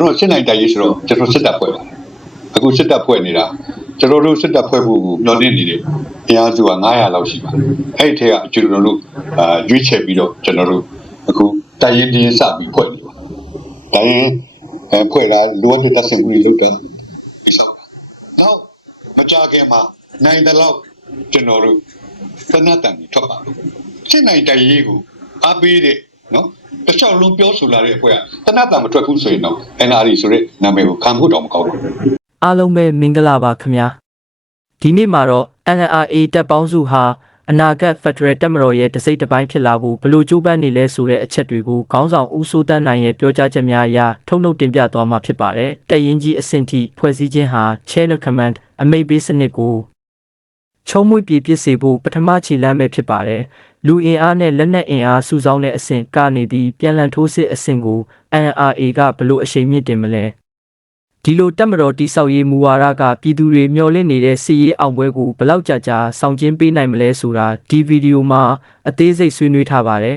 ကျွန်တော်စစ်နိုင်တိုက်ရေးဆိုတော့ကျွန်တော်စစ်တပ်ဖွဲ့ပါတယ်အခုစစ်တပ်ဖွဲ့နေတာကျွန်တော်တို့စစ်တပ်ဖွဲ့ဖို့မျှော်လင့်နေတယ်အင်အားစုက900လောက်ရှိပါတယ်အဲ့ဒီထဲကကျွန်တော်တို့အာရွေးချယ်ပြီးတော့ကျွန်တော်တို့အခုတိုက်ရေးတင်းစပြီးဖွဲ့နေပါတိုင်းရင်အဲဖွဲ့လာလိုအပ်တဲ့တပ်ဆင်မှုတွေလုပ်တာဒီဆောက်တာနောက်မကြခင်မှာနိုင်တဲ့လောက်ကျွန်တော်တို့သနတ်တန်ကြီးထွက်ပါလို့စစ်နိုင်တိုက်ရေးကိုအားပေးတဲ့နော် တစ်ချောင်းလုံးပြောဆိုလာတဲ့အဖွဲ့ကသနတ်တန်မထွက်ဘူးဆိုရင်တော့ NRD ဆိုတဲ့နာမည်ကိုခံဖို့တော့မကောင်းဘူးအားလုံးပဲမင်္ဂလာပါခင်ဗျာဒီနေ့မှာတော့ NRA တပ်ပေါင်းစုဟာအနာဂတ် Federal တပ်မတော်ရဲ့တစိမ့်တစ်ပိုင်းဖြစ်လာဖို့ဘယ်လို့ကြိုးပမ်းနေလဲဆိုတဲ့အချက်တွေကိုခေါင်းဆောင်ဦးစိုးတန်းနိုင်ရဲ့ပြောကြားချက်များအရထုတ်နှုတ်တင်ပြသွားမှာဖြစ်ပါတယ်တပ်ရင်းကြီးအဆင့်ထိဖွဲ့စည်းခြင်းဟာ Chain of Command အမိတ်ပေးစနစ်ကို ချုံးမွေပြည့်ပြည့်စေဖို့ပထမခြေလှမ်းပဲဖြစ်ပါတယ်လူအင်အားနဲ့လက်နက်အင်အားစုဆောင်းတဲ့အဆင့်ကနေပြီးပြန်လည်ထိုးစစ်အဆင့်ကို NRA ကဘယ်လို့အရှိန်မြင့်တင်မလဲဒီလိုတက်မတော်တိဆောက်ရေးမူဝါဒကပြည်သူတွေမျှော်လင့်နေတဲ့စီရေးအောင်ပွဲကိုဘယ်လောက်ကြာကြာဆောင်ကျင်းပေးနိုင်မလဲဆိုတာဒီဗီဒီယိုမှာအသေးစိတ်ဆွေးနွေးထားပါတယ်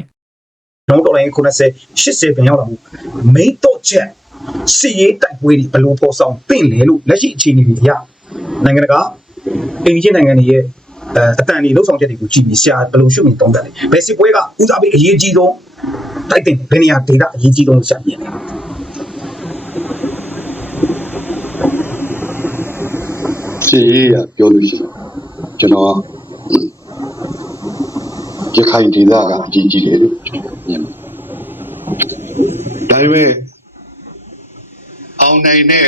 ကျွန်တော်တို့လည်း90 80ပြန်ရောက်လာမှုမိတ်တော့ချက်စီရေးတိုက်ပွဲတွေဘယ်လိုပေါ်ဆောင်ပြင်လဲလို့လက်ရှိအခြေအနေတွေအရနိုင်ငံတကာ အင်ဂျင်နိုင်ငံတွေရဲ့အဲအတန်တွေလှုပ်ဆောင်ချက်တွေကိုကြည့်ပြီးဆရာဘယ်လိုရှုမြင်သုံးသပ်လဲဘယ်စစ်ပွဲကဦးစားပေးအရေးကြီးဆုံးတိုက်တင်ဘယ်နေရာဒေတာအရေးကြီးဆုံးလို့ဆရာမြင်လဲစီရေးရပြောလို့ရှိရင်ကျွန်တော်ရခိုင်ဒေသကအကြီးကြီးတယ်လို့ကျွန်တော်မြင်တယ်ဒါပေမဲ့အောင်နိုင်တဲ့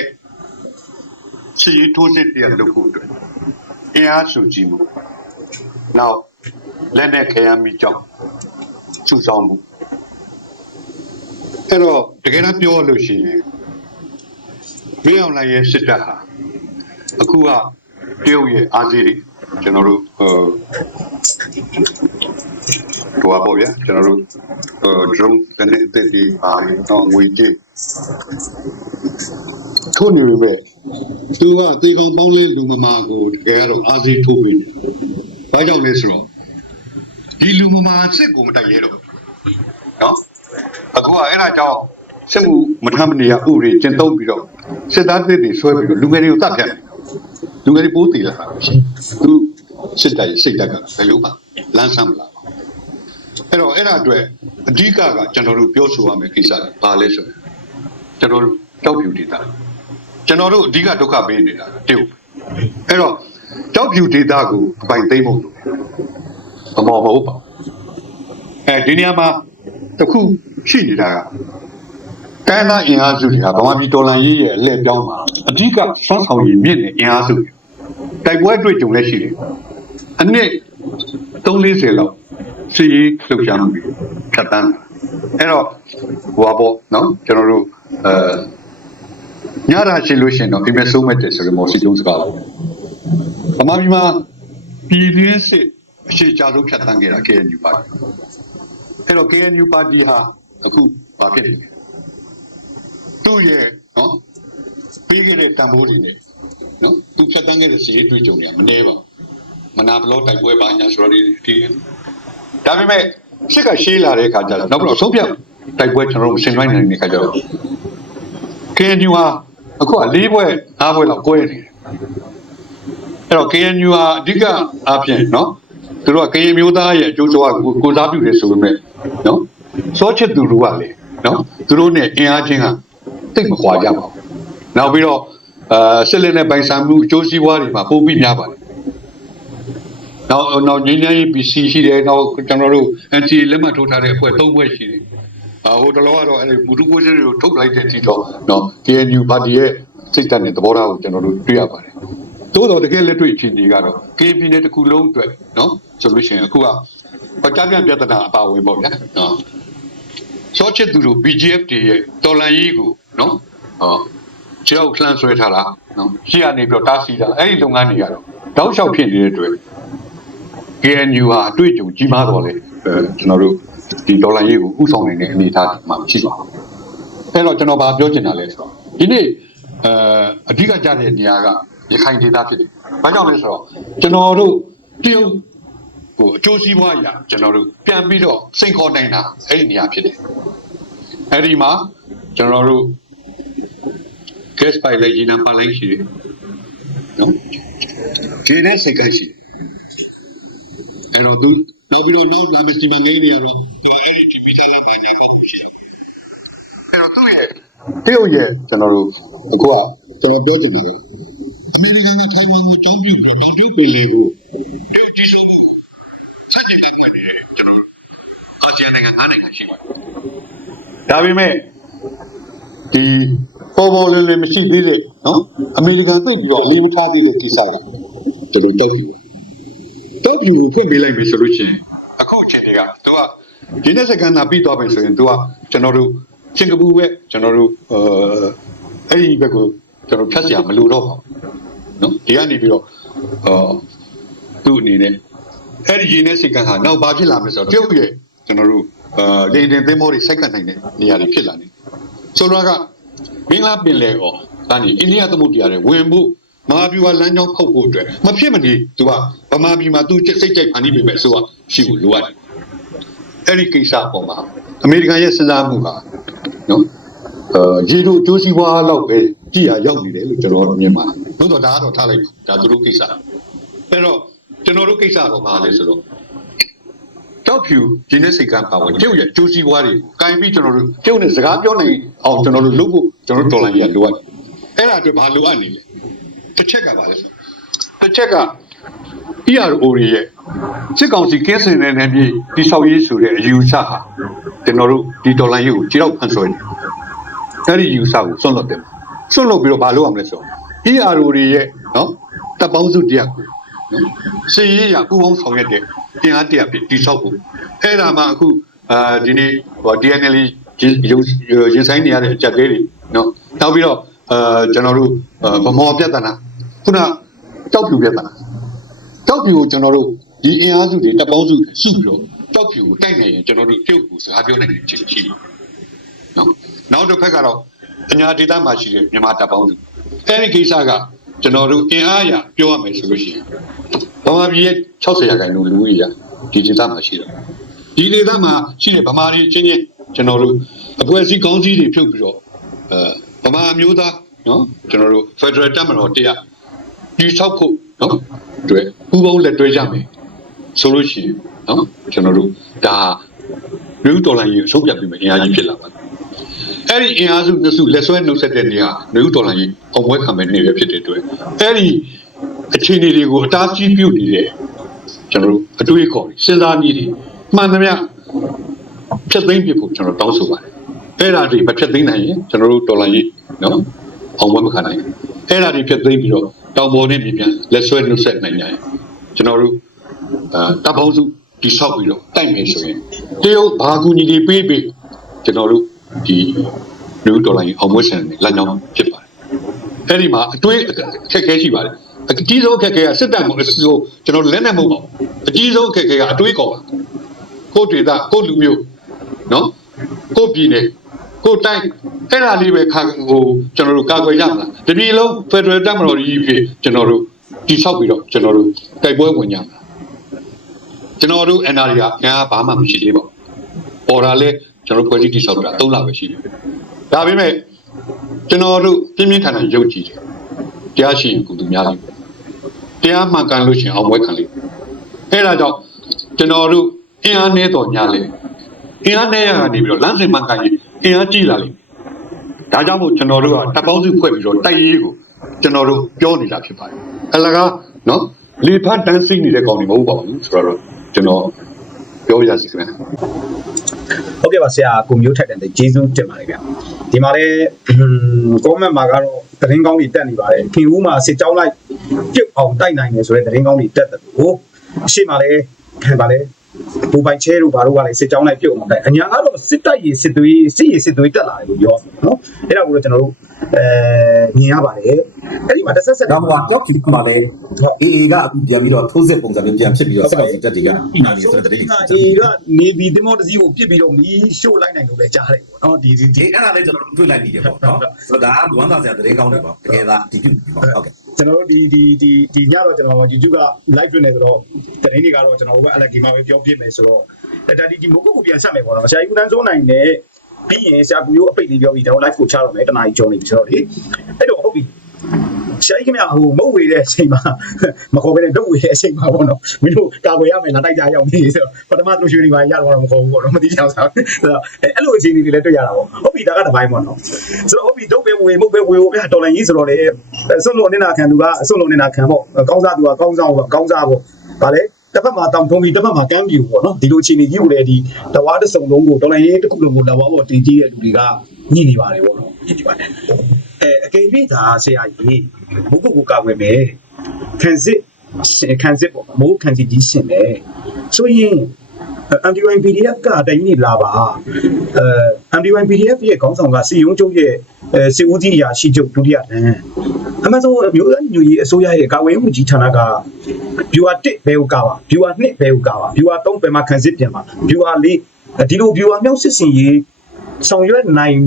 စီရေးထိုးစစ်တရားလုပ်ဖို့အတွက် အင်အားစုကြည့်မှုနောက်လက်နဲ့ခရမ်းမိကြောင်းစုဆောင်မှုအဲ့တော့တကယ်တော့ပြောလို့ရှိရင်မင်းအောင်နိုင်ရဲ့စစ်တပ်ဟာအခုကတရုတ်ရဲ့အားစီးတွေ ကျွန်တော်တို့ဟိုတော့ပေါ့ဗျာကျွန်တော်တို့ဟို drone တနေ့အသက်ဒီအားတော့ငွေကြေးထိုးနေပြီပဲသူကသေကောင်ပေါင်းလဲလူမမာကိုတကယ်ကတော့အားစီးထိုးပေးတယ်။ဘာကြောင့်လဲဆိုတော့ဒီလူမမာစစ်ကိုမတိုက်ရဲတော့ဘူးနော်အခုကအဲ့ဒါကြောင့်စစ်မှုမထမ်းမနေရဥပဒေကျင့်သုံးပြီးတော့စစ်သားတွေတွေဆွဲပြီးတော့လူငယ်တွေကိုတတ်ဖြတ်တယ် လူငယ်တွေပိုးတည်လာတာရှိသူစစ်တပ်ရဲ့စိတ်တက်ကဘယ်လိုမှလမ်းဆမ်းမလာပါဘူးအဲ့တော့အဲ့ဒါအတွက်အဓိကကကျွန်တော်တို့ပြောဆိုရမယ့်ကိစ္စကဘာလဲဆိုရင်ကျွန်တော်တို့တောက်ပြူဒေတာကျွန်တော်တို့အဓိကဒုက္ခပေးနေတာတရုတ်အဲ့တော့တောက်ပြူဒေတာကိုအပိုင်သိမ့်ဖို့မမော်မဟုတ်ပါဘူးအဲဒီနေရာမှာတစ်ခုရှိနေတာက တိုင်းသားအင်အားစုတွေကဗမာပြည်တော်လှန်ရေးရဲ့အလှည့်ပြောင်းမှာအဓိကဆွမ်းဆောင်ရည်မြင့်တဲ့အင်အားစုတွေတိုက်ပွဲအတွေ့အကြုံလည်းရှိတယ်။အနှစ်340လောက်စီရေးလှုပ်ရှားမှုတွေဖြတ်တန်းလာအဲ့တော့ဟိုပါပေါ့နော်ကျွန်တော်တို့အဲညရာရှိလို့ရှိရင်တော့ဒီမဲ့ဆုံးမဲ့တယ်ဆိုရင်မော်စီကျုံးစကားပါဗမာပြည်မှာပြည်တွင်းစစ်အရှိကြဆုံးဖြတ်တန်းခဲ့တာ KNU ပါအဲ့တော့ KNU ပါတီဟာအခုဘာဖြစ်လဲ သူ့ရဲ့နော်ပြီးခဲ့တဲ့တန်ဖိုးတွေနဲ့နော်သူဖြတ်တန်းခဲ့တဲ့စီရေးတွေ့ကြုံတွေကမနှဲပါဘူးမနာဘလို့တိုက်ပွဲပါညာဆိုတော့ဒီဒီဒါပေမဲ့ရှစ်ကရှေးလာတဲ့အခါကျတော့နောက်ပြီးတော့ဆုံးဖြတ်တိုက်ပွဲကျွန်တော်တို့မဆင်နိုင်နိုင်တဲ့အခါကျတော့ KNU ဟာအခုက၄ဘွဲ၅ဘွဲလောက်ကွဲနေတယ်အဲ့တော့ KNU ဟာအဓိကအားဖြင့်နော်သူတို့ကကရင်မျိုးသားရဲ့အကျိုးဆောင်ကိုကိုစားပြုတယ်ဆိုပေမဲ့နော်စောချစ်သူတို့ကလေနော်သူတို့နဲ့အင်အားချင်းက တိတ်မခွာကြပါဘူး။နောက်ပြီးတော့အာစစ်လက်နဲ့ပိုင်ဆိုင်မှုအကျိုးစီးပွားတွေမှာပိုပြီးများပါတယ်။နောက်နောက်ငင်းငယ်ရေး PC ရှိတယ်။နောက်ကျွန်တော်တို့ NCA လက်မှတ်ထိုးထားတဲ့အဖွဲ့၃ဖွဲ့ရှိတယ်။အာဟိုတလောကတော့အဲ့ဒီမူတူကိုယ်တွေကိုထုတ်လိုက်တဲ့အထိတော့နော် KNU ပါတီရဲ့စိတ်ဓာတ်နဲ့သဘောထားကိုကျွန်တော်တို့တွေ့ရပါတယ်။သို့တော်တကယ်လက်တွေ့အခြေအနေကတော့ KB နဲ့တစ်ခုလုံးအတွက်နော်ဆိုလို့ရှိရင်အခုကပကြပြန်ပြဿနာအပါဝင်ပေါ့ဗျာ။နော်စောချစ်သူတို့ BGF တွေရဲ့တော်လန်ရေးကို နော်ဟောကျောက်လှမ်းဆွဲထားတာနော်ရှေ့ကနေပြီးတော့တားဆီးတာအဲ့ဒီလုပ်ငန်းတွေကတော့တောက်လျှောက်ဖြစ်နေတဲ့အတွက် KNU ဟာအတွေ့အကြုံကြီးမားတော့လေအဲကျွန်တော်တို့ဒီဒေါ်လာရေးကိုဥဆောင်နေတဲ့အနေအထားမှာမရှိပါဘူးအဲ့တော့ကျွန်တော်ဗာပြောချင်တာလဲဆိုတော့ဒီနေ့အဲအဓိကကြတဲ့နေရာကရခိုင်ဒေသဖြစ်တယ်ဘာကြောင့်လဲဆိုတော့ကျွန်တော်တို့တရုတ်ဟိုအကျိုးစီးပွားအရာကျွန်တော်တို့ပြန်ပြီးတော့စိန်ခေါ်နိုင်တာအဲ့ဒီနေရာဖြစ်တယ်အဲ့ဒီမှာကျွန်တော်တို့ gas pipe လည်းရေနံပန်လိုက်ရှိတယ်နော်ကျေတဲ့စိတ်ကရှိတယ်အဲ့တော့သူနောက်ပြီးတော့နောက်လာမယ့်စီမံကိန်းတွေကတော့သူအဲ့ဒီဒီမီတာလောက်ပါညာပေါက်ရှိတယ်အဲ့တော့သူ့ရဲ့တရုတ်ရဲ့ကျွန်တော်တို့အခုကကျွန်တော်ပြောချင်တယ်အမေရိကန်ကထိုင်ဝမ်ကိုတောင်းပြီးတော့နောက်တစ်ပြည်လေးကိုဒီဆောင်စัจ jin တိုင်းမှာကျွန်တော်အာဆီယံနိုင်ငံအားနိုင်ငံရှိပါတယ်ဒါပေမဲ့ဒီ ပေါ်ပေါ်လေးလေးမရှိသေးတဲ့နော်အမေရိကန်သိပြီးတော့အလေးမထားသေးတဲ့ကိစ္စကကျွန်တော်တက်ပြီတက်ပြီကိုဖွင့်ပေးလိုက်ပြီဆိုလို့ရှိရင်အခုအချိန်တွေကသူကဒီနေ့စကန်နာပြီးသွားပြီဆိုရင်သူကကျွန်တော်တို့စင်ကာပူပဲကျွန်တော်တို့အဲအဲ့ဒီဘက်ကိုကျွန်တော်ဖြတ်စရာမလိုတော့ပါဘူးနော်ဒီကနေပြီးတော့အာသူ့အနေနဲ့အဲ့ဒီရင်းနဲ့စိတ်ကဟာနောက်ဘာဖြစ်လာမလဲဆိုတော့တရုတ်ရဲ့ကျွန်တော်တို့အာလေရင်သင်းမောတွေစိုက်ကတ်နိုင်တဲ့နေရာတွေဖြစ်လာနေဆိုတော့က မင်းလားပင်လေကောဒါနေအိန္ဒိယသမုဒ္ဒရာတွေဝင်ဖို့မဟာဗျူဟာလမ်းကြောင်းဖောက်ဖို့အတွက်မဖြစ်မနေသူကဗမာပြည်မှာသူစိတ်ကြိုက်ဖန်တီးပေးမယ်ဆိုတာရှိဖို့လိုအပ်တယ်အဲ့ဒီကိစ္စအပေါ်မှာအမေရိကန်ရဲ့စဉ်းစားမှုကနော်အဲရေတို့ကျိုးစီးပွားလောက်ပဲကြည်ရရောက်နေတယ်လို့ကျွန်တော်မြင်ပါတယ်သို့တော့ဒါကတော့ထားလိုက်ပါဒါသူတို့ကိစ္စအဲ့တော့ကျွန်တော်တို့ကိစ္စကဘာလဲဆိုတော့ တောက်ဖြူရင်းနှစိတ်ကမ်းပါဝင်ကျုပ်ရဲ့ကျိုးစီးပွားတွေကိုင်ပြီးကျွန်တော်တို့ကျုပ်နဲ့စကားပြောနိုင်အောင်ကျွန်တော်တို့လုပ်ဖို့ကျွန်တော်တို့တော်လိုင်းရလိုအပ်တယ်အဲ့ဒါအတွက်ဘာလိုအပ်နေလဲတစ်ချက်ကပါလဲဆိုတစ်ချက်က ERO ရဲ့စစ်ကောင်စီကင်းစင်တဲ့နယ်မြေတိဆောက်ရေးဆိုတဲ့အယူဆဟာကျွန်တော်တို့ဒီတော်လိုင်းရေးကိုခြေတော့ဖန်ဆွဲတယ်အဲ့ဒီယူဆကိုစွန့်လွတ်တယ်စွန့်လွတ်ပြီးတော့ဘာလုပ်ရမလဲဆိုတော့ ERO ရဲ့နော်တပ်ပေါင်းစုတရားကို နော်စီရေးရပူပေါင်းဆောင်ရွက်တဲ့တင်အားတရားပြတိဆောက်ဖို့အဲ့ဒါမှအခုအာဒီနေ့ဟို DNL ရုပ်ရင်ဆိုင်နေရတဲ့အကြက်သေးတွေနော်နောက်ပြီးတော့အာကျွန်တော်တို့ဗမောပြဿနာခုနတောက်ပြူပြဿနာတောက်ပြူကိုကျွန်တော်တို့ဒီအင်အားစုတွေတပ်ပေါင်းစုတွေစုပြီးတော့တောက်ပြူကိုတိုက်နေရင်ကျွန်တော်တို့ပြုတ်ကိုစကားပြောနိုင်တဲ့အခြေအနေရှိတယ်နော်နောက်တစ်ဖက်ကတော့အညာဒေသမှာရှိတဲ့မြန်မာတပ်ပေါင်းစုအဲ့ဒီကိစ္စက ကျွန်တော်တို့အင်အားအရပြောရမယ်ဆိုလို့ရှိရင်ဗမာပြည်ရဲ့60ရာခိုင်နှုန်းလူကြီးရဒီဒေသမှာရှိတယ်ဒီဒေသမှာရှိတဲ့ဗမာတွေချင်းချင်းကျွန်တော်တို့အဖွဲ့အစည်းကောင်းစည်းတွေဖြုတ်ပြီးတော့အဲဗမာမျိုးသားနော်ကျွန်တော်တို့ Federal တပ်မတော်တရားဒီဆောက်ဖို့နော်တွေ့ပူပေါင်းလက်တွဲကြမယ်ဆိုလို့ရှိရင်နော်ကျွန်တော်တို့ဒါလူတော်လိုင်းကြီးအဆုံးပြပြီးမှအင်အားကြီးဖြစ်လာပါတယ် အဲ့ဒီအင်အားစုနှစ်စုလက်ဆွဲနှုတ်ဆက်တဲ့နေရာလူတော်လိုင်းကြီးအောင်ပွဲခံမဲ့နေပဲဖြစ်တဲ့အတွက်အဲ့ဒီအခြေအနေတွေကိုအတားကြီးပြုတ်နေတဲ့ကျွန်တော်တို့အတွေးခေါ်စဉ်းစားနည်းတွေမှန်သမျှဖြတ်သိမ်းပြဖို့ကျွန်တော်တောင်းဆိုပါတယ်အဲ့ဒါတွေမဖြတ်သိမ်းနိုင်ရင်ကျွန်တော်တို့တော်လိုင်းရေးနော်အောင်ပွဲမခံနိုင်ဘူးအဲ့ဒါတွေဖြတ်သိမ်းပြီးတော့တောင်ပေါ်နဲ့ပြည်ပြန်လက်ဆွဲနှုတ်ဆက်နိုင်ကြရင်ကျွန်တော်တို့အာတပ်ပေါင်းစုတိဆောက်ပြီးတော့တိုက်မယ်ဆိုရင်တရုတ်ဘာကူညီတွေပေးပေးကျွန်တော်တို့ ဒီလူတော်လိုင်းအောင်ပွဲဆန်တဲ့လမ်းကြောင်းဖြစ်ပါတယ်အဲ့ဒီမှာအတွေးအခက်အခဲရှိပါတယ်အကြီးဆုံးအခက်အခဲကစစ်တပ်မို့အစိုးကျွန်တော်လက်နဲ့မဟုတ်ပါဘူးအကြီးဆုံးအခက်အခဲကအတွေးကောပါကိုယ့်ဒေသကိုယ့်လူမျိုးနော်ကိုယ့်ပြည်နယ်ကိုယ့်တိုင်းအဲ့ဒါလေးပဲခါဟိုကျွန်တော်တို့ကာကွယ်ရမှာတပြည်လုံးဖက်ဒရယ်တပ်မတော်ကြီးဖြစ်ကျွန်တော်တို့တိဆောက်ပြီးတော့ကျွန်တော်တို့တိုက်ပွဲဝင်ကြမှာကျွန်တော်တို့ NRD ကငါဘာမှမရှိသေးပါဘူး ပေါ်တာလဲကျွန်တော်ဖွဲ့စည်းတိဆောက်တာ3လပဲရှိတယ်ဒါပေမဲ့ကျွန်တော်တို့ပြင်းပြင်းထန်ထန်ယုံကြည်တယ်တရားရှိရင်ကုသူများလိမ့်မယ်တရားမှန်ကန်လို့ရှိရင်အောင်ပွဲခံလိမ့်မယ်အဲဒါကြောင့်ကျွန်တော်တို့အင်အားနည်းတော်ညာလေအင်အားနည်းရကနေပြီးတော့လမ်းစဉ်မှန်ကန်ရင်အင်အားကြီးလာလိမ့်မယ်ဒါကြောင့်မို့ကျွန်တော်တို့ကတပ်ပေါင်းစုဖွဲ့ပြီးတော့တိုက်ရေးကိုကျွန်တော်တို့ပြောနေတာဖြစ်ပါတယ်အလကားနော်လေဖတ်တန်းစိနေတဲ့ကောင်တွေမဟုတ်ပါဘူးဆိုတော့ကျွန်တော် ပြောရစီခင်ဗျာဟုတ်ကဲ့ပါဆရာကိုမျိုးထက်တဲ့ကျေးဇူးတင်ပါတယ်ဗျဒီမှာလည်းကောမန့်မှာကတော့သတင်းကောင်းတွေတက်နေပါတယ်ခင်ဦးမှာစစ်ကြောင်းလိုက်ပြုတ်အောင်တိုက်နိုင်တယ်ဆိုတဲ့သတင်းကောင်းတွေတက်တယ်ကိုအရှိမလည်းခံပါလေဘူပိုင်ချဲတို့ဘာတို့ကလည်းစစ်ကြောင်းလိုက်ပြုတ်အောင်တိုက်အညာကတော့စစ်တိုက်ရေးစစ်သွေးစစ်ရေးစစ်သွေးတက်လာတယ်လို့ပြောနော်အဲ့ဒါကိုတော့ကျွန်တော်တို့အဲမြင်ရပါတယ် အဲ့ဒီမှာတစ်ဆက်ဆက်တော့ဟိုတော့ဒီမှာလေအေအေကအခုပြန်ပြီးတော့ထိုးစစ်ပုံစံမျိုးပြန်ဖြစ်ပြီးတော့စက်တက်တွေကနာနေဆိုဆိုတဲ့တဲ့ဒီဒီကဒီကနေပြီးတင်မောတစည်းကိုပြစ်ပြီးတော့မီးရှို့လိုက်နိုင်လို့လည်းကြားတယ်ပေါ့နော်ဒီဒီဒီအဲ့ဒါလေးကျွန်တော်တို့တွေ့လိုက်နေတယ်ပေါ့နော်ဆိုတော့ဒါကဝမ်းသာစရာသတင်းကောင်းတယ်ပေါ့တကယ်သာဒီပြုပြီပေါ့ဟုတ်ကဲ့ကျွန်တော်တို့ဒီဒီဒီဒီညတော့ကျွန်တော် YouTube က live တွေ့နေဆိုတော့တရင်တွေကတော့ကျွန်တော်တို့ကအလက်ဒီမှာပဲပြောပြမယ်ဆိုတော့ဒါဒီဒီမဟုတ်ကိုပြန်ဆက်မယ်ပေါ့နော်ဆရာကြီးဦးတန်းစိုးနိုင်နဲ့ပြီးရင်ဆရာကူရိုးအပိတ်လေးပြောပြီးကျွန်တော် live ကိုချတော့မယ်တနားကြီးကြောနေပြီဆိုတော့လေအဲ့တော့ဟုတ်ပြီ ဆရာကြီးခင်ဗျဟိုမုတ်ဝေတဲ့အချိန်မှာမခေါ်ဘဲနဲ့ဒုတ်ဝေတဲ့အချိန်မှာပေါ့နော်မင်းတို့ကာကွယ်ရမယ်လာတိုက်ကြရောက်နေဆိုတော့ပထမသူရွှေတွေပါရတော့မခေါ်ဘူးပေါ့နော်မသိချင်အောင်ဆိုတော့အဲ့လိုအခြေအနေတွေလည်းတွေ့ရတာပေါ့ဟုတ်ပြီဒါကတစ်ပိုင်းပေါ့နော်ဆိုတော့ဟုတ်ပြီဒုတ်ပဲဝေမုတ်ပဲဝေဖို့ဗျာတော်လိုင်းကြီးဆိုတော့လေဆွန့်လို့နေနာခံသူကအဆွန့်လို့နေနာခံပေါ့ကောင်းစားသူကကောင်းစားပေါ့ကောင်းစားပေါ့ဗာလေတစ်ဖက်မှာတောင်ထုံးပြီးတစ်ဖက်မှာကမ်းပြူပေါ့နော်ဒီလိုအခြေအနေကြီးကိုလည်းဒီတဝါတစ်စုံလုံးကိုတော်လိုင်းရေးတစ်ခုလုံးကိုတဝါပေါ့တင်ကြီးတဲ့လူတွေကညှိနေပါတယ်ပေါ့နော်ညှိနေပါတယ် အဲအကယ်၍သာဆရာကြီးဘုက္ခုကိုကာကွယ်မယ်ခံစစ်ခံစစ်ပေါ့မိုးခံစစ်ကြီးရှင်မယ်ဆိုရင် MDY PDF ကတိုင်နေလာပါအဲ MDY PDF ရဲ့ခေါင်းဆောင်ကစီယုံကျုပ်ရဲ့အဲစီဦးကြီးအရာရှိချုပ်ဒုတိယတန်းအမှန်ဆုံးမျိုးသားညူကြီးအစိုးရရဲ့ကာဝေးမှုကြီးဌာနက viewer 1ဘယ်ကိုကာပါ viewer 2ဘယ်ကိုကာပါ viewer 3ဘယ်မှာခံစစ်ပြန်ပါ viewer 4ဒီလို viewer မြောက်စစ်စင်ရေးဆောင်ရွက်နိုင်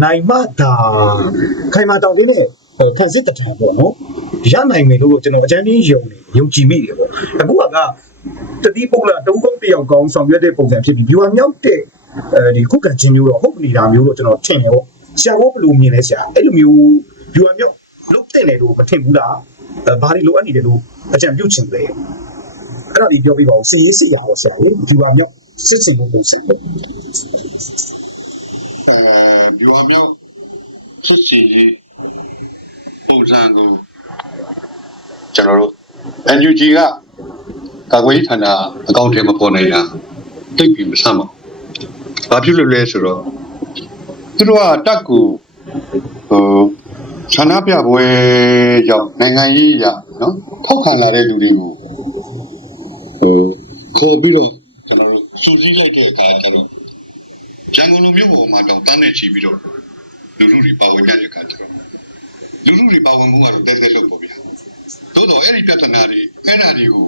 နိုင်မှသာခိုင်မာတောင်တင်းနဲ့ဟိုခံစစ်တထံပေါ့နော်ရနိုင်မယ်လို့ကျွန်တော်အကြမ်းကြီးယုံနေယုံကြည်မိတယ်ပေါ့အခုကတတိပုဂ္ဂလတုံးကုန်းတယောက်ကောင်းဆောင်ရွက်တဲ့ပုံစံဖြစ်ပြီး viewer မြောက်တဲ့အဲဒီခုခံခြင်းမျိုးတော့ဟုတ်နေတာမျိုးတော့ကျွန်တော်ထင်တယ်ပေါ့ဆရာဘဘလို့မြင်လဲဆရာအဲ့လိုမျိုး viewer မြောက်လုတ်တဲ့တယ်လို့မထင်ဘူးလားဘာတွေလိုအပ်နေတယ်လို့အကြံပြုချင်တယ်အဲ့ဒါလေးပြောပြပါဦးစီရေးစီရအောင်ဆရာလေဒီပါမြောက်စစ်စင်မှုပုံစံပေါ့ အဲဒီဝါမြောက်စစ်စီကြီးပုံစံကိုကျွန်တော်တို့ NUG ကကာကွယ်ရေးဌာနအကောင့်ထဲမပေါ်နိုင်တာတိတ်ပြီးမဆမ်းပါဘူး။ဘာဖြစ်လို့လဲဆိုတော့သူတို့ကတက်ကူဟိုဌာနပြပွဲကြောင့်နိုင်ငံရေးအရနော်ထောက်ခံလာတဲ့လူတွေကိုဟိုခေါ်ပြီးတော့ကျွန်တော်တို့စူးစီးလိုက်တဲ့အခါကျတော့ ရန်ကုန်လူမျိုးပေါ်မှာတော့တန်းနဲ့ချီပြီးတော့လူလူတွေပါဝင်ကြတဲ့အခါကျတော့လူလူတွေပါဝင်မှုကတော့တက်တက်လို့ပေါ့ဗျာသို့တော့အဲ့ဒီပြဿနာတွေအဲ့ဒါတွေကို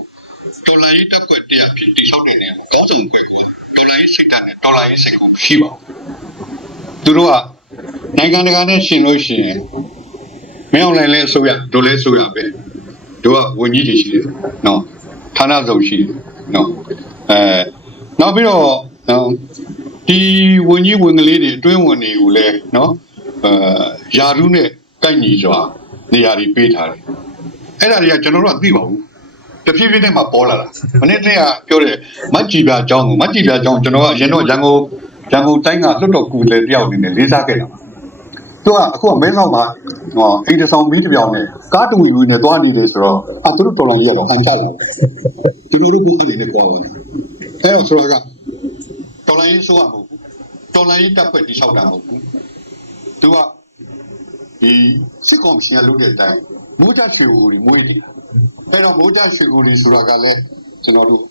တော်လိုင်းရေးတက်ကွက်တရားဖြစ်တိဆောက်နေတယ်ပေါ့ကောင်းစုံပဲတော်လိုင်းစိတ်ဓာတ်နဲ့တော်လိုင်းရေးစိတ်ကိုရှိပါဘူးသူတို့ကနိုင်ငံတကာနဲ့ရှင်လို့ရှိရင်မင်းအောင်လိုင်းလဲအစိုးရတို့လဲအစိုးရပဲတို့ကဝန်ကြီးတွေရှိတယ်နော်ဌာနစုံရှိတယ်နော်အဲနောက်ပြီးတော့နော် ဒီဝင်ကြီးဝင်ကလေးတွေအတွင်းဝင်တွေကိုလည်းနော်အာယာရုနဲ့တိုက်ညီစွာနေရာတွေပေးထားတယ်အဲ့ဒါတွေကကျွန်တော်တို့ကသိပါဘူးတဖြည်းဖြည်းနဲ့မှပေါ်လာတာမနေ့တည်းကပြောတယ်မတ်ကြည်ပြအကြောင်းကိုမတ်ကြည်ပြအကြောင်းကျွန်တော်ကအရင်တော့ရန်ကုန်ရန်ကုန်တိုင်းကလွတ်တော်ကူလေတယောက်အနေနဲ့လေးစားခဲ့တာပါသူကအခုကမင်းဆောင်မှာဟောအိမ်တဆောင်မီးတစ်ပြောင်နဲ့ကားတူဝီဝီနဲ့တွားနေတယ်ဆိုတော့အသူတို့တော်လိုင်းကြီးကတော့ဟန်ချလာတယ်ကျွန်တော်တို့ကအနေနဲ့ပေါ်ပါတယ်အဲ့တော့ဆိုတော့က တော်လိုင်းရေးဆိုရမဟုတ်ဘူးတော်လိုင်းရေးတပ်ဖွဲ့တိဆောက်တာမဟုတ်ဘူးသူကဒီစစ်ကောင်စီကလုပ်တဲ့အတိုင်းမိုးကြရွှေကိုတွေမွေးနေတာအဲ့တော့မိုးကြရွှေကိုတွေဆိုတာကလည်းကျွန်တော်တို့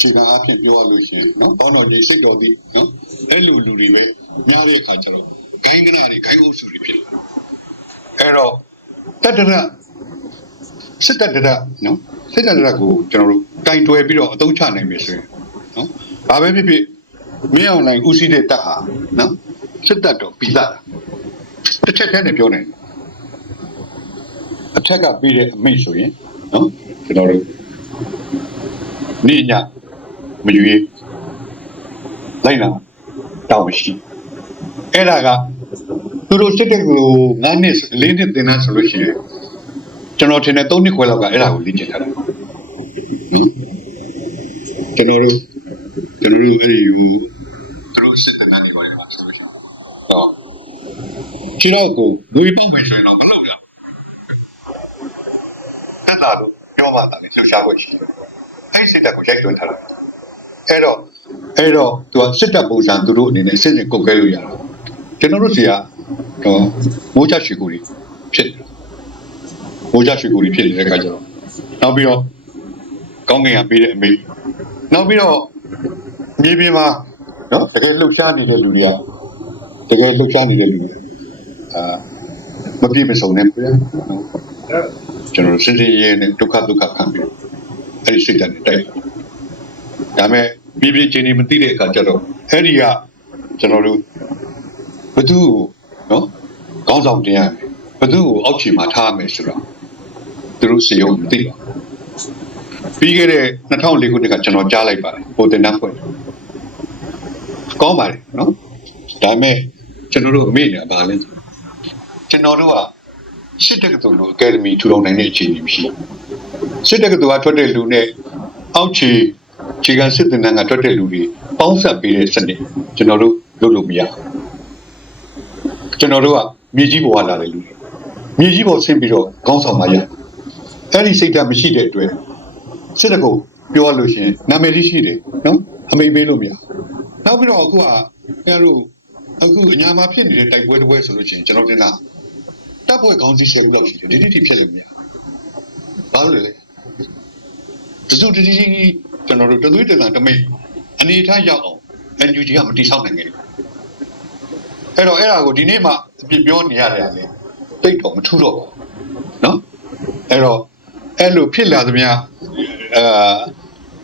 ခြေခံအဖြစ်ပြောရလို့ရှိရင်နော်ဘောတော်ကြီးစိတ်တော်သည်နော်အဲ့လိုလူတွေပဲများတဲ့အခါကျတော့ဂိုင်းကနာတွေဂိုင်းအုပ်စုတွေဖြစ်လာအဲ့တော့တတရစစ်တတရနော်စစ်တတရကိုကျွန်တော်တို့ကင်တွယ်ပြီးတော့အသုံးချနိုင်မယ်ဆိုရင်နော်ဘာပဲဖြစ်ဖြစ် မင်းအောင်လိုင်းဦးစီးတဲ့တပ်ဟာနော်စစ်တပ်တော့ပြီးသားတစ်ချက်တည်းနဲ့ပြောနေတယ်အထက်ကပြီးတဲ့အမိန့်ဆိုရင်နော်ကျွန်တော်တို့နေ့ညမယူရေးလိုက်လာတောင်းရှိအဲ့ဒါကသူတို့စစ်တပ်ကို9နှစ်4နှစ်တင်တာဆိုလို့ရှိရင်ကျွန်တော်ထင်တယ်3နှစ်ခွဲလောက်ကအဲ့ဒါကိုလေ့ကျင့်ထားတာနော်ကျွန်တော်တို့ကျွန်တော်တို့အဲ့ဒီဟို သူတို့စစ်တဲ့နေပါလေဆိုလို့ရှိရင်တော့ ခြေတော့ကိုဝေပေါက်မယ်ဆိုရင်တော့မလုပ်ရတက်တာတော့ပြောမှတာလေလှူရှားခွင့်ရှိတယ်အဲ့စစ်တပ်ကိုရိုက်တွန်းထားတာအဲ့တော့အဲ့တော့သူကစစ်တပ်ပုံစံသူတို့အနေနဲ့စစ်စစ်ကုတ်ခဲလို့ရတာကျွန်တော်တို့စီကတော့မိုးချရွှေကူကြီးဖြစ်တယ်မိုးချရွှေကူကြီးဖြစ်နေတဲ့အခါကျတော့နောက်ပြီးတော့ကောင်းကင်ကပေးတဲ့အမိနောက်ပြီးတော့မြေပြင်မှာနော်တကယ်လှုပ်ရှားနေတဲ့လူတွေကတကယ်လှုပ်ရှားနေတဲ့လူတွေ အာမပြည့်မစုံနဲ့ပြန်နော်ကျွန်တော်စင်စင်ရဲနဲ့ဒုက္ခဒုက္ခခံပြီးအဲ့ဒီစိတ်ဓာတ်နဲ့တိုက်ဒါမဲ့ပြပြချင်းနေမသိတဲ့အခါကျတော့အဲ့ဒီကကျွန်တော်တို့ဘသူ့ကိုနော်ခေါင်းဆောင်တင်ရတယ်ဘသူ့ကိုအောက်ခြေမှာထားရမယ်ဆိုတော့သူတို့စီယုံမသိပါဘူးပြီးခဲ့တဲ့2004ခုနှစ်ကကျွန်တော်ကြားလိုက်ပါတယ်ဟိုတင်နှက်ဖွဲ့ကောင်းပါလေနော်ဒါပေမဲ့ကျွန်တော်တို့အမေ့နေတာဘာလဲ ကျွန်တော်တို့ကစစ်တက္ကသိုလ်လိုအကယ်ဒမီထူထောင်နိုင်တဲ့အခြေအနေမရှိဘူးစစ်တက္ကသိုလ်ကထွက်တဲ့လူနဲ့အောက်ခြေခြေကစစ်တင်တန်းကထွက်တဲ့လူတွေပေါင်းစပ်ပေးတဲ့စနစ်ကျွန်တော်တို့လုပ်လို့မရဘူးကျွန်တော်တို့ကမြေကြီးပေါ်ကလာတဲ့လူတွေမြေကြီးပေါ်ဆင်းပြီးတော့ခေါင်းဆောင်မှရအဲ့ဒီစိတ်ဓာတ်မရှိတဲ့အတွက်စစ်တက္ကသိုလ်ပြောရလို့ရှိရင်နာမည်လေးရှိတယ်နော်အမိန်ပေးလို့မရဘူးနောက်ပြီးတော့အခုကအဲ့လိုအခုအညာမှာဖြစ်နေတဲ့တိုက်ပွဲတစ်ပွဲဆိုလို့ရှိရင်ကျွန်တော်တင်တာ တပ်ပွဲခေါင်းကြီးဆယ်ခုလောက်ရှိတယ်ဒီတိတိဖြစ်လို့မရဘာလို့လဲလဲတစုတတိတိကျွန်တော်တို့တသွေးတန်တမိတ်အနေထားရောက်အောင် NUG ကမတိဆောက်နိုင်ခဲ့ဘူးအဲ့တော့အဲ့ဒါကိုဒီနေ့မှအပြစ်ပြောနေရတယ်လေတိတ်တော့မထူးတော့ဘူးနော်အဲ့တော့အဲ့လိုဖြစ်လာသမျှအာ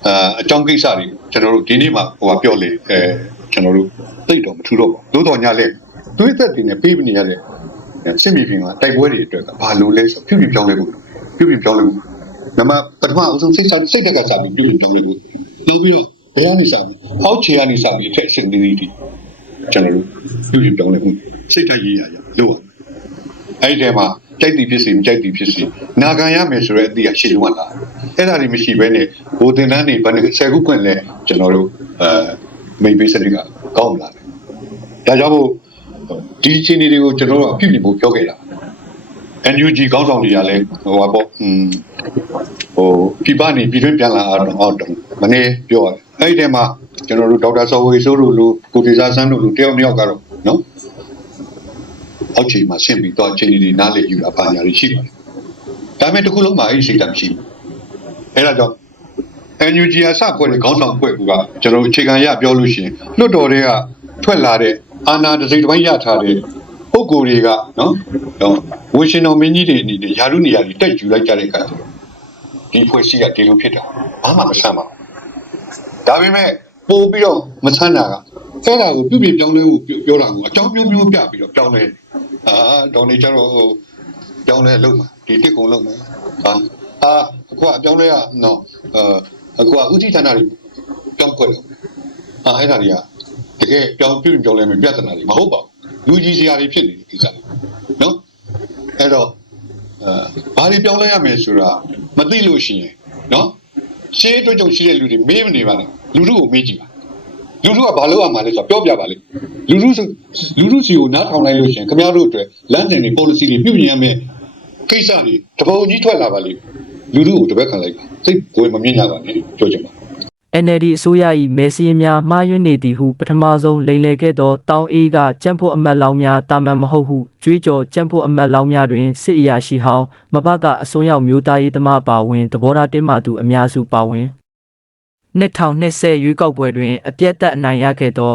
အာအကြောင်းကိစ္စတွေကျွန်တော်တို့ဒီနေ့မှဟိုကပြောလေအဲကျွန်တော်တို့တိတ်တော့မထူးတော့ဘူးသို့တော်ညာလေသွေးသက်တွေနဲ့ပြေးနေရတဲ့ စစ်မြေပြင်ကတိုက်ပွဲတွေအတွက်ကဘာလို့လဲဆိုပြုပြင်ပြောင်းလဲဖို့ပြုပြင်ပြောင်းလဲဖို့နမပထမအဆုံးစိတ်စိတ်တက်ကစားပြီးပြုပြင်ပြောင်းလဲဖို့နောက်ပြီးတော့ဘယ်ကနေစားပြီးအောက်ခြေကနေစားပြီးအထက်အဆင့်သေးသေးတွေကျွန်တော်တို့ပြုပြင်ပြောင်းလဲဖို့စိတ်ဓာတ်ရေးရရလို့ရအဲ့ဒီထဲမှာကြိုက်သည်ဖြစ်စီမကြိုက်သည်ဖြစ်စီနာခံရမယ်ဆိုတဲ့အသည့်အရှိလုံးလာအဲ့ဒါတွေမရှိဘဲနဲ့ဘိုးတင်တန်းတွေဘယ်နဲ့ဆယ်ခုခွင့်လဲကျွန်တော်တို့အဲမိတ်ပေးစနစ်ကကောင်းလာတယ်ဒါကြောင့်မို့ ဒီအချိန်တွေကိုကျွန်တော်တို့အပြည့်ပြဖို့ပြောခဲ့တာ NUG ကောင်းဆောင်တွေကလည်းဟိုပါပေါ့อืมဟိုပြပနေပြည်တွင်းပြန်လာအောင်အောင်တော့မနေ့ပြောရတယ်အဲ့ဒီထဲမှာကျွန်တော်တို့ဒေါက်တာစောဝေစိုးတို့လူကိုတေစာဆန်းတို့လူတယောက်နှစ်ယောက်ကတော့နော်အောက်ခြေမှာဆင့်ပြီးတော့အချိန်ကြီးနားလေယူတာပါညာတွေရှိပါတယ်။ဒါပေမဲ့တစ်ခုလုံးမှာအဲ့ဒီစိတ်ဓာတ်မရှိဘူး။အဲ့ဒါကြောင့် NUG အစဖွဲ့တဲ့ခေါင်းဆောင်ဖွဲ့ကကျွန်တော်အခြေခံရပြောလို့ရှိရင်လွတ်တော်တွေကထွက်လာတဲ့ အာဏာတစိမ့်တစ်ပိုင်းရထားတဲ့ပုဂ္ဂိုလ်တွေကနော်တော့ဝီရှင်တော်မင်းကြီးတွေအနေနဲ့ယာရုနေရာတွေတက်ယူလိုက်ကြတဲ့အခါကျတော့ဒီဖွဲ့စည်းကဒီလိုဖြစ်တာဘာမှမဆန်းပါဘူး။ဒါပေမဲ့ပို့ပြီးတော့မဆန်းတာကအဲ့ဒါကိုပြုပြင်ပြောင်းလဲဖို့ပြောတာကိုအကြောင်းမျိုးမျိုးပြပြီးတော့ပြောင်းလဲအာဒေါ်နေကျတော့ဟိုပြောင်းလဲလုံးမှာဒီတစ်ကုံလုံးမှာဟာအာအခုကအပြောင်းလဲရနော်အာအခုကဥတီဌာနတွေပြောင်းခွက်တော့အာအဲ့ဒါတွေက တကယ်ပြောင်းပြုပြောင်းလဲမယ်ပြဿနာတွေမဟုတ်ပါဘူးလူကြီးစရာတွေဖြစ်နေတယ်ကိစ္စနော်အဲ့တော့အာဘာတွေပြောင်းလဲရမယ်ဆိုတာမသိလို့ရှိရင်နော်ရှေးအတွက်ကြောင့်ရှိတဲ့လူတွေမေးမနေပါနဲ့လူတို့ကိုမေးကြည့်ပါလူလူကဘာလို့ရမှာလဲဆိုတော့ပြောပြပါလေလူလူဆိုလူလူစီကိုနားထောင်လိုက်လို့ရှရင်ခင်ဗျားတို့အတွက်လမ်းစဉ်တွေ policy တွေပြုပြင်ရမယ်ကိစ္စတွေတပုံကြီးထွက်လာပါလိမ့်လူလူကိုတပတ်ခံလိုက်ပါစိတ်ကိုယ်မမြင်ကြပါနဲ့ပြောချင်ပါ NLD အစိုးရ၏မဲစင်းများမှားယွင်းနေသည်ဟုပထမဆုံးလိမ်လည်ခဲ့သောတောင်အေးကကြံ့ဖို့အမတ်လောင်းများတာမန်မဟုတ်ဟုကြွေးကြော်ကြံ့ဖို့အမတ်လောင်းများတွင်စစ်အရာရှိဟောင်းမဘကအစိုးရမျိုးသားရေးသမားပါဝင်သဘောထားတင်းမာသူအများစုပါဝင်2020ရွေးကောက်ပွဲတွင်အပြတ်သက်အနိုင်ရခဲ့သော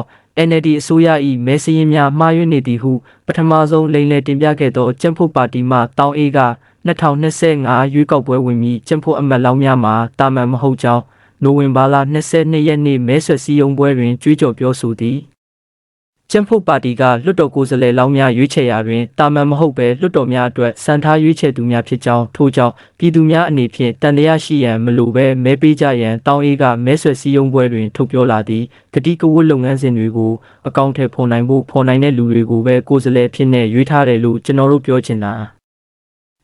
NLD အစိုးရ၏မဲစင်းများမှားယွင်းနေသည်ဟုပထမဆုံးလိမ်လည်တင်ပြခဲ့သောကြံ့ဖို့ပါတီမှတောင်အေးက2025ရွေးကောက်ပွဲဝင်ပြီးကြံ့ဖို့အမတ်လောင်းများမှာတာမန်မဟုတ်ကြောင်း နိုဝင်ဘာလ22ရက်နေ့မဲဆွယ်စည်းရုံးပွဲတွင်ကြွေးကြော်ပြောဆိုသည်ကျန်းဖုတ်ပါတီကလွှတ်တော်ကိုယ်စားလှယ်လောင်းများရွေးချယ်ရာတွင်တာမန်မဟုတ်ဘဲလွှတ်တော်များအတွက်စံထားရွေးချယ်သူများဖြစ်ကြောင်းထို့ကြောင့်ပြည်သူများအနေဖြင့်တန်တရားရှိရန်မလိုဘဲမဲပေးကြရန်တောင်းအေးကမဲဆွယ်စည်းရုံးပွဲတွင်ထုတ်ပြောလာသည်ဂတိကဝတ်လုပ်ငန်းစဉ်တွေကိုအကောင့်ထဲဖော်နိုင်ဖို့ဖော်နိုင်တဲ့လူတွေကိုပဲကိုယ်စားလှယ်ဖြစ်နေရွေးထားတယ်လို့ကျွန်တော်တို့ပြောချင်တာ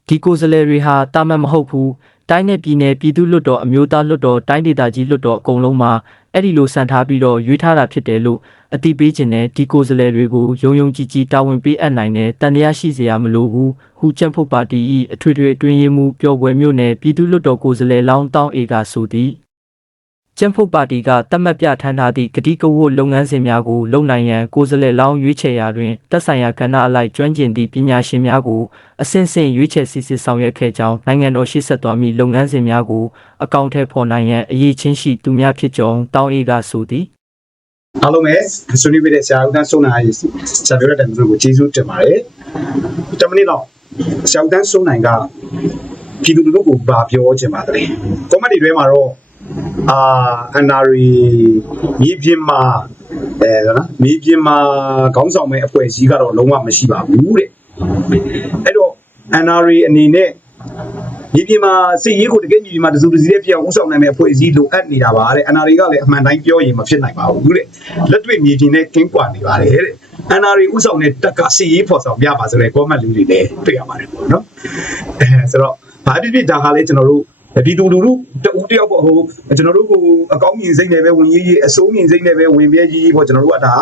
ဒီကိုယ်စားလှယ်တွေဟာတာမန်မဟုတ်ဘူး တိုင်းနဲ့ပြည်နယ်ပြည်သူ့လွှတ်တော်အမျိုးသားလွှတ်တော်တိုင်းဒေသကြီးလွှတ်တော်အကုန်လုံးမှာအဲ့ဒီလိုစံထားပြီးတော့ရွေးထားတာဖြစ်တယ်လို့အတိပေးခြင်းနဲ့ဒီကိုယ်စားလှယ်တွေကိုယုံယုံကြည်ကြည်တာဝန်ပေးအပ်နိုင်တဲ့တန်တရားရှိစေရမလို့ဘူးဟူချန့်ဖို့ပါတီ၏အထွေထွေအတွင်းရေးမှူးပြောပွဲမျိုးနဲ့ပြည်သူ့လွှတ်တော်ကိုယ်စားလှယ်လောင်းတောင်းအေကဆိုသည် ကျန်းဖုတ်ပါတီကတတ်မှတ်ပြထမ်းထားသည့်ဂတိကဝတ်လုပ်ငန်းစဉ်များကိုလုပ်နိုင်ရန်ကိုယ်စားလှယ်လောင်းရွေးချယ်ရာတွင်တက်ဆိုင်ရာကဏ္ဍအလိုက်ကျွမ်းကျင်သည့်ပညာရှင်များကိုအဆင့်ဆင့်ရွေးချယ်စစ်စစ်ဆောင်ရွက်ခဲ့ကြောင်းနိုင်ငံတော်ရှိဆက်သွားမည့်လုပ်ငန်းစဉ်များကိုအကောင့်ထဲပေါ်နိုင်ရန်အရေးချင်းရှိသူများဖြစ်ကြောင်းတောင်းအေးကဆိုသည်အားလုံးပဲဆွေးနွေးပေးတဲ့ဆရာဦးတန်းဆုံးနိုင်ရေးဆရာပြောတဲ့တိုင်ကိုကျေးဇူးတင်ပါတယ်တမနစ်တော့ဆရာဦးတန်းဆုံးနိုင်ကပြည်သူလူထုကိုဗာပြောချင်ပါတယ်ကွန်မန့်တွေထဲမှာတော့ အာအန်နာရီမြေပြင်မှာအဲနော်မြေပြင်မှာခေါင်းဆောင်မဲ့အဖွဲ့အစည်းကတော့လုံးဝမရှိပါဘူးတဲ့အဲ့တော့ NRA အနေနဲ့မြေပြင်မှာစစ်ရေးကိုတကယ်မြေပြင်မှာတစုတစည်းတဲ့ပြောင်းဥဆောင်နိုင်တဲ့အဖွဲ့အစည်းလိုအပ်နေတာပါတဲ့ NRA ကလည်းအမှန်တိုင်းပြောရင်မဖြစ်နိုင်ပါဘူးတဲ့လက်တွေ့မြေပြင်နဲ့ကင်းကွာနေပါတယ်တဲ့ NRA ဥဆောင်တဲ့တက်ကစီရေးဖော်ဆောင်ပြပါဆိုလဲ comment လူတွေလည်းတွေ့ရပါတယ်ပေါ့နော်အဲဆိုတော့ဘာဖြစ်ဖြစ်ဒါဟာလေကျွန်တော်တို့ ဒီတူတူတူတူတယောက်ပေါ့ဟိုကျွန်တော်တို့ကိုအကောင်းမြင်စိတ်နဲ့ပဲဝင်ရေးရေးအစိုးမြင်စိတ်နဲ့ပဲဝင်ပြဲကြီးပေါ့ကျွန်တော်တို့ကဒါ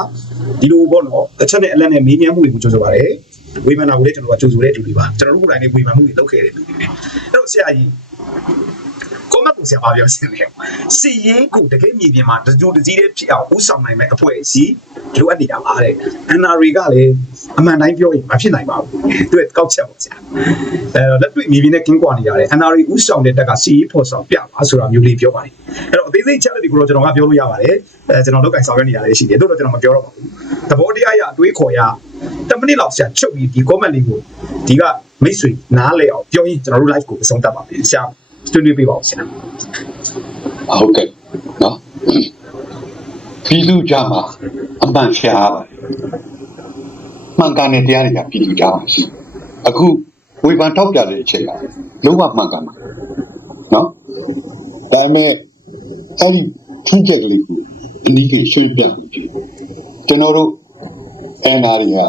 ဒီလိုပေါ့နော်အချက်နဲ့အလက်နဲ့မေးမြန်းမှုတွေကိုကြိုးစားပါတယ်ဝေဖန်တာကိုလည်းကျွန်တော်ကကြိုးစားတဲ့တူတွေပါကျွန်တော်တို့ကိုယ်တိုင်လည်းဝေဖန်မှုတွေလုပ်ခဲ့တဲ့တူတွေအဲ့တော့ဆရာကြီး ကိုမကူဆရာပါပြောစင်းလေစီရင်ကိုတကယ်မြေပြင်မှာတကြိုတစည်းတဲ့ဖြစ်အောင်ဥဆောင်နိုင်မဲ့အဖွဲ့အစည်းလိုအပ်နေတာပါတဲ့ NRA ကလည်းအမှန်တိုင်းပြောရင်မဖြစ်နိုင်ပါဘူးသူကကောက်ချက်ပေါ့ဆရာအဲတော့လက်တွေ့မြေပြင်နဲ့ကင်းကွာနေရတယ် NRA ဥဆောင်တဲ့တက်ကစီရင်ဖော်ဆောင်ပြပါဆိုတာမျိုးလေးပြောပါတယ်အဲ့တော့အသေးစိတ်ချက်တွေကိုတော့ကျွန်တော်ကပြောလို့ရပါတယ်အဲကျွန်တော်လောက်ကင်ဆောင်ရွက်နေရတယ်ရှိတယ်တို့တော့ကျွန်တော်မပြောတော့ပါဘူးသဘောတရားရအတွေးခေါ်ရ10မိနစ်လောက်ဆရာချုပ်ပြီးဒီ comment လေးကိုဒီကမိတ်ဆွေနားလဲအောင်ပြောရင်ကျွန်တော်တို့ live ကိုအဆုံးသတ်ပါမယ်ဆရာ ဆွေးနွေးပေးပါဦးဆရာဟုတ်ကဲ့နော်ပြည်သူကြမှာအမှန်ရှားပါတယ်မှန်ကန်တဲ့တရားတွေကပြည်သူကြမှာရှိတယ်အခုဝေဖန်ထောက်ပြတဲ့အချိန်ကလုံးဝမှန်ကန်ပါနော်ဒါပေမဲ့အဲ့ဒီထင်းချက်ကလေးကိုအနည်းကြီးရှင်းပြလို့ကြည့်ကျွန်တော်တို့ NRD ဟာ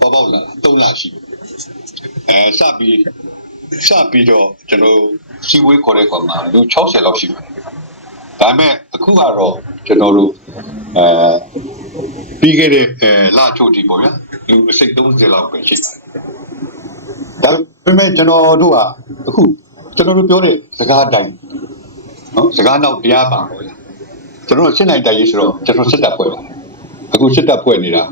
ပေါ်ပေါက်လာ3လရှိပြီအဲစပြီးစပြီးတော့ကျွန်တော် စီဝေးခေါ်တဲ့ကောင်မှာလူ60လောက်ရှိပါတယ်ဒါပေမဲ့အခုကတော့ကျွန်တော်တို့အဲပြီးခဲ့တဲ့အဲလာချိုတီပေါ့ဗျာလူအစိတ်30လောက်ပဲရှိပါတယ်ဒါပေမဲ့ကျွန်တော်တို့ကအခုကျွန်တော်တို့ပြောတဲ့စကားအတိုင်းနော်စကားနောက်တရားပါပေါ့ဗျာကျွန်တော်စစ်နိုင်တိုင်ရေးဆိုတော့ကျွန်တော်စစ်တပ်ဖွဲ့ပါတယ်အခုစစ်တပ်ဖွဲ့နေတာ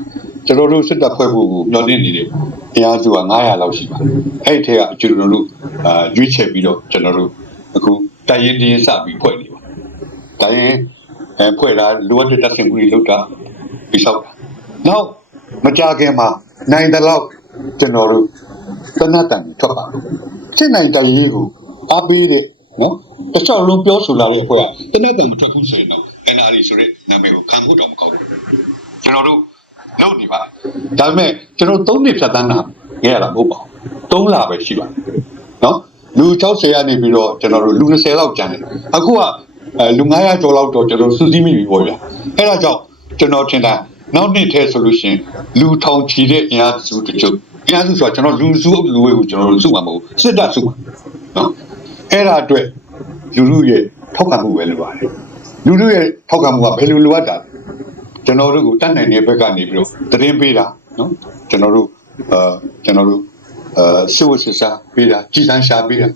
ကျွန်တော်တို့စစ်တပ်ဖွဲ့ဖို့ကိုညှော်နေနေတယ်အင်အားစုက900လောက်ရှိပါတယ်အဲ့ဒီထက်ကကျွန်တော်တို့အာရွေးချယ်ပြီးတော့ကျွန်တော်တို့အခုတိုင်ရင်တင်းစပြီးဖွဲ့နေပါတိုင်ရင်အဲဖွဲ့တာလိုအပ်တဲ့တပ်ဆင်မှုတွေလုပ်တာပြီးဆောက်တာနောက်မကြခင်မှာနိုင်တဲ့လောက်ကျွန်တော်တို့တနတ်တန်ကြီးထွက်ပါစစ်နိုင်တိုင်ရေးကိုအားပေးတဲ့နော်တခြားလုံးပြောဆိုလာတဲ့အဖွဲ့ကတနတ်တန်မထွက်ဘူးဆိုရင်တော့ NRD ဆိုတဲ့နာမည်ကိုခံဖို့တော့မကောင်းဘူးကျွန်တော်တို့ လုပ်နေပါတယ်ဒါပေမဲ့ကျွန်တော်သုံးနှစ်ဖြတ်သန်းတာခဲ့ရတာမဟုတ်ပါဘူးသုံးလပဲရှိပါတယ်နော်လူ60ကနေပြီးတော့ကျွန်တော်တို့လူ20လောက်ကျန်တယ်အခုကအဲလူ900ကျော်လောက်တော့ကျွန်တော်စုစည်းမိပြီပေါ့ဗျာအဲ့ဒါကြောင့်ကျွန်တော်ထင်တာနောက်နှစ်ထဲဆိုလို့ရှိရင်လူထောင်ချီတဲ့အင်အားစုတချို့အင်အားစုဆိုတာကျွန်တော်လူစုလူဝေးကိုကျွန်တော်တို့စုမှာမဟုတ်စစ်တပ်စုမှာနော်အဲ့ဒါအတွက်လူလူရဲ့ထောက်ခံမှုပဲလိုပါတယ်လူလူရဲ့ထောက်ခံမှုကဘယ်လိုလိုအပ်တာလဲ ကျွန်တော်တို့ကိုတတ်နိုင်တဲ့ဘက်ကနေပြီးတော့သတင်းပေးတာနော်ကျွန်တော်တို့အာကျွန်တော်တို့အာစစ်ဝစစ်စားပေးတာကြည်စမ်းရှာပေးတာ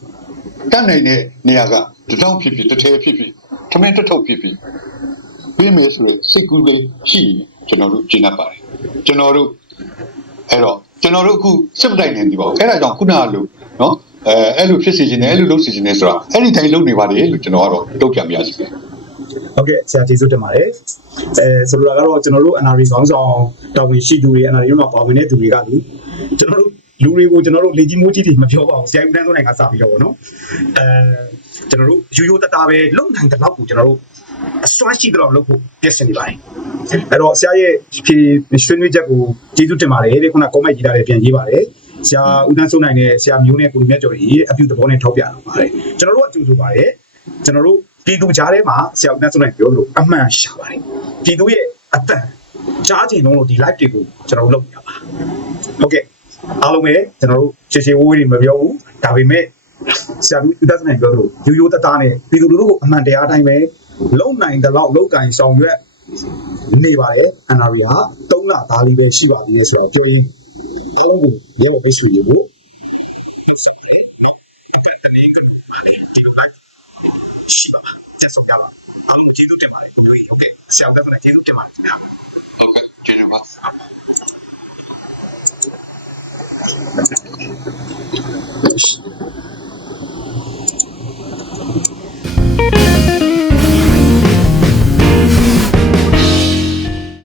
တတ်နိုင်တဲ့နေရာကတထောင်ဖြစ်ဖြစ်တစ်ထဲဖြစ်ဖြစ်ထမင်းတစ်ထုပ်ဖြစ်ဖြစ်ပြီးမယ်ဆိုတော့စိတ်ကူးလေးရှိရင်ကျွန်တော်တို့ကျင့်တတ်ပါတယ်ကျွန်တော်တို့အဲ့တော့ကျွန်တော်တို့အခုစစ်ပတိုက်နေပြီပေါ့အဲ့ဒါကြောင့်ခုနကလို့နော်အဲအဲ့လိုဖြစ်စီခြင်းနဲ့အဲ့လိုလုပ်စီခြင်းနဲ့ဆိုတာအဲ့ဒီတိုင်းလုပ်နေပါတယ်လို့ကျွန်တော်ကတော့တုတ်ပြန်ပြရစီတယ် ဟုတ်ကဲ့ဆရာကျေးဇူးတင်ပါတယ်အဲဆိုလိုတာကတော့ကျွန်တော်တို့ NRD ခေါင်းဆောင်တာဝန်ရှိသူတွေ NRD မှာပါဝင်တဲ့သူတွေကလူကျွန်တော်တို့လူတွေကိုကျွန်တော်တို့လေကြီးမိုးကြီးတွေမပြောပါဘူးဆရာဦးတန်းစိုးနိုင်ကစပြီးတော့ဗောနော်အဲကျွန်တော်တို့ရိုးရိုးတသားပဲလုံနိုင်တဲ့လောက်ကိုကျွန်တော်တို့အစွမ်းရှိတဲ့လောက်လုပ်ဖို့ပြည့်စင်နေပါတယ်အဲ့တော့ဆရာရဲ့ဖြေဆွေးနွေးချက်ကိုကျေးဇူးတင်ပါတယ်တဲ့ခုန comment ရေးတာလည်းပြန်ရေးပါတယ်ဆရာဦးတန်းစိုးနိုင်နဲ့ဆရာမျိုးနဲ့ကိုလူမြတ်ကျော်ကြီးအပြုသဘောနဲ့ထောက်ပြလာပါတယ်ကျွန်တော်တို့ကကြိုဆိုပါတယ်ကျွန်တော်တို့ ပြည်သူကြားထဲမှာဆရာဦးတန်းစိုးနိုင်ပြောလို့အမှန်ရှာပါတယ်ပြည်သူရဲ့အတန်ကြားချင်လုံးလို့ဒီ live တွေကိုကျွန်တော်တို့လုပ်နေတာပါဟုတ်ကဲ့အားလုံးပဲကျွန်တော်တို့ရှေ့ရှေ့ဝေးဝေးတွေမပြောဘူးဒါပေမဲ့ဆရာဦးတန်းစိုးနိုင်ပြောလို့ရိုးရိုးတသားနဲ့ပြည်သူလူထုကိုအမှန်တရားတိုင်းပဲလုံနိုင်တဲ့လောက်လုံကင်ဆောင်ရွက်နေပါတယ်အနာရီဟာ3လသားလေးပဲရှိပါသေးတယ်ဆိုတော့ပြောရင်အားလုံးကိုရဲဘော်ပိတ်ဆွေတွေကိုဆက်တယ်နော်အကန့်တနေကပါလေဒီလိုရှိပါ ပါဆက်ဆုံးကြပါအားလုံးကျေးဇူးတင်ပါတယ်ဟုတ်ကဲ့ဟုတ်ကဲ့ဆရာဦးတန်းစိုးနိုင်ကျေးဇူးတင်ပါတယ်ခင်ဗျာဟုတ်ကဲ့ကျေးဇူးပါ